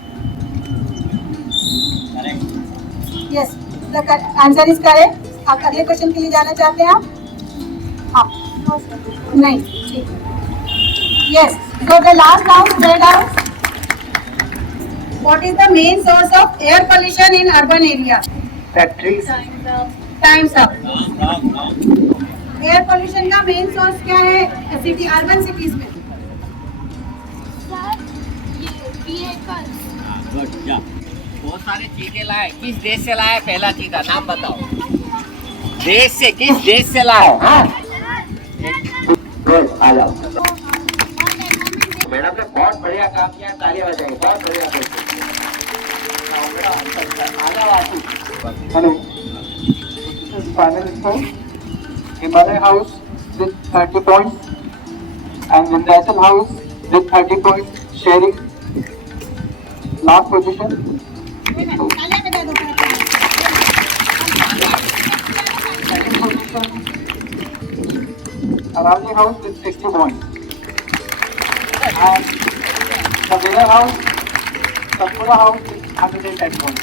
Correct. Yes. The answer is correct. आप अगले question के लिए जाना चाहते हैं आप? हाँ। नहीं, ठीक है। Yes. So the last round, red house. What is the main source of air pollution in urban area? Factories. Time's up. Wrong. Air pollution का main source क्या है? City, urban cities में? Sir, ये vehicles. Good. Yeah. बहुत सारे चीजें लाए। किस देश से लाए? पहला चीज का नाम बताओ। देश से, किस देश से लाए? हाँ? गुड, आ जाओ। मैडम ने बहुत बढ़िया काम किया, तालियां बजाएं, बहुत बढ़िया। आ जाओ आशु। Hello. This is final score. Himalaya House with 30 points and Vindhyachal House with 30 points sharing last position. तालियां बजा दो। Second position Aravali House with 60 points. And the winner house, Satpura House with 110 points.